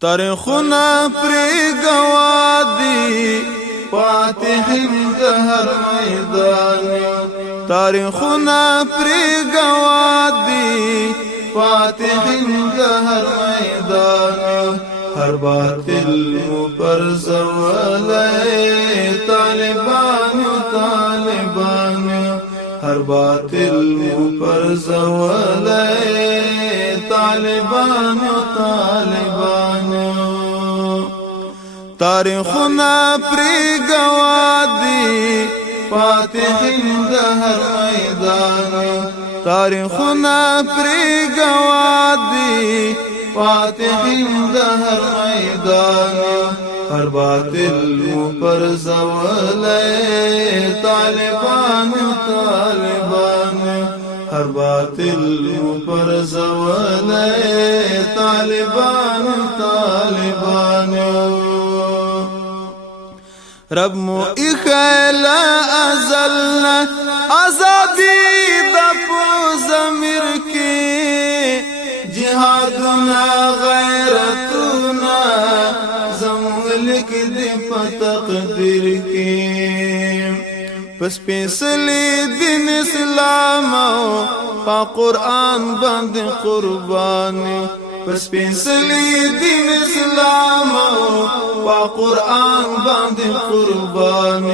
تاریخنا پری گوادی فاتحین دهر میدان تاریخنا پری گوادی فاتحین دهر میدان هر باطل مو پر زوالای طالبان هر باطل مو پر زوالای طالبان تاریخنا پری گوادی فاتحین دهر میدان تاریخنا پری گوادی فاتحین دهر میدان هر باطل مو پر زوالای طالبان هر باطل مو پر زوالای طالبان رب مو اخلا ازلنا آزادی د په ضمیر کې جهادنا غیرتنا زمولک دی په تقدیر کې پس پیسلی دین اسلام او په قران باندې قربان پس پیسلی دین اسلام او په قران باندې قربان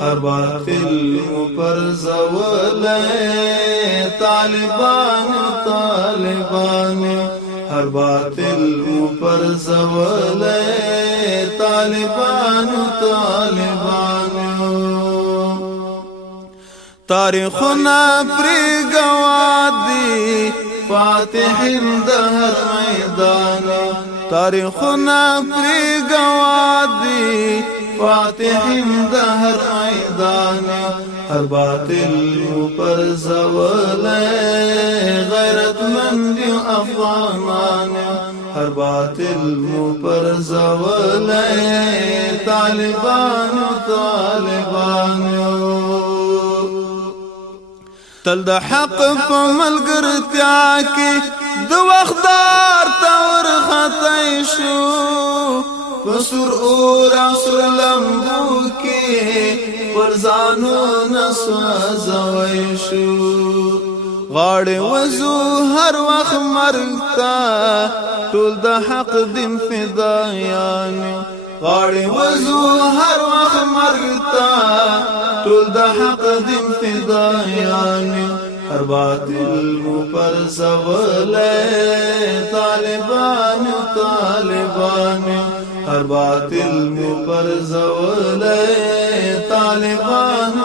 هر باطل مو پر زوالای طالبان هر باطل مو پر زوالای طالبان تاریخنا پری گوادی فاتحین دهر میدان تاریخنا پری گوادی فاتحین دهر میدان هر باطل مو پر زوالای غیرتمند افغانان هر باطل مو پر زوالای طالبان تل د حق په ملګرتیا کې د وختار تور خطای شو پسور اور اسر لمبو کې ورزانو نسوځوي شو غاړې وزو هر وخت مرتا ټول د حق دین فدایان غاړې وزو هر وخت مرتا ټول د حق دین فدایان هر باطل مو پر زوالای طالبان هر باطل مو پر زوالای طالبان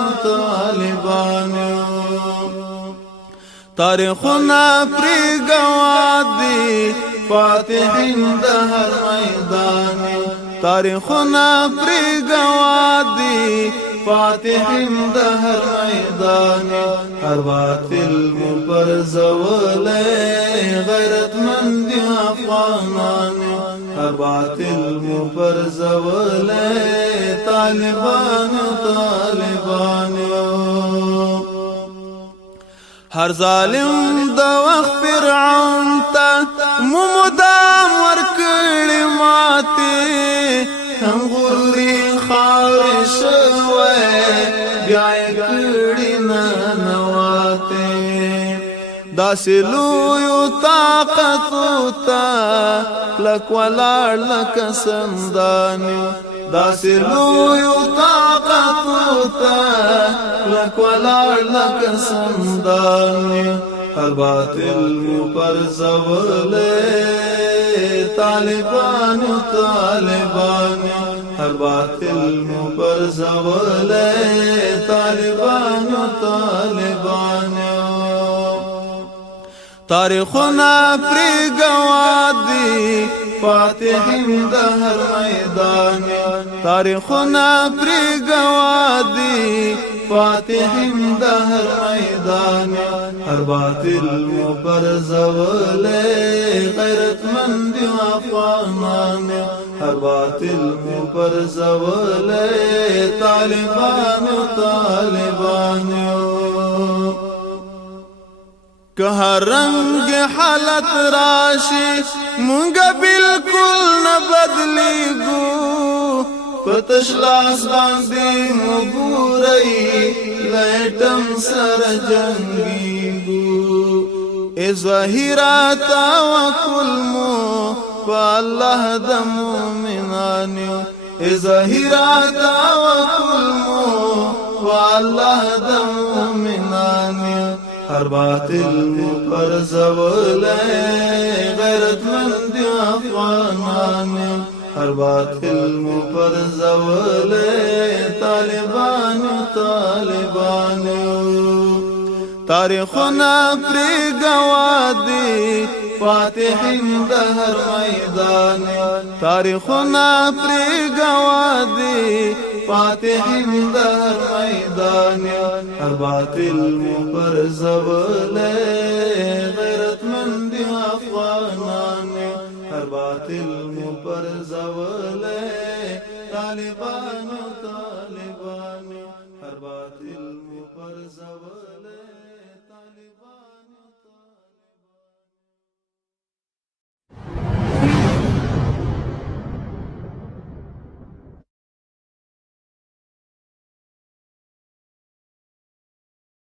تاریخنا پری گوادی فاتحین دهر میدان تاریخنا پری گوادی فاتحین دهر میدان هر باطل مو پر زوالای غیرتمند افغانان هر باطل مو پر زوالای طالبان هر ظالم د وخت فرعون ته مو مدام ورکړی ماته هم غوري خاور شوی بیا کړی ننواته داسې لویو طاقت ته لک ولاړ لک سندانیو داسې لویو طاقت ته لک ولاړ لک سندانیو هر باطل مو پر زوالای طالبان هر باطل مو پر زوالای طالبان تاریخنا پری گوادی فاتحین دهر میدان تاریخنا پری گوادی فاتحین دهر میدان هر باطل مو پر زوالای غیرتمند افغانان هر باطل مو پر زوالای طالبان که هر رنگ حالت راشي مونږ بالکل نه بدلیږو پتش لاس باندې مګورئ لټم سره جنگیږو ای ظاهرات توکل مو په الله د مؤمنانو ای ظاهرات توکل مو په الله د مؤمنانو هر باطل مو پرځولای غیرتمند افغانانو هر باطل مو پرځولای طالبانو تاریخنا پری گوادی فاتحین د هر میدان تاریخنا پری گوادی فاتحین د هر میدان هر باطل مو پرځولای غیرتمند افغانان هر باطل مو پرځولای طالبان هر باطل مو پرځولای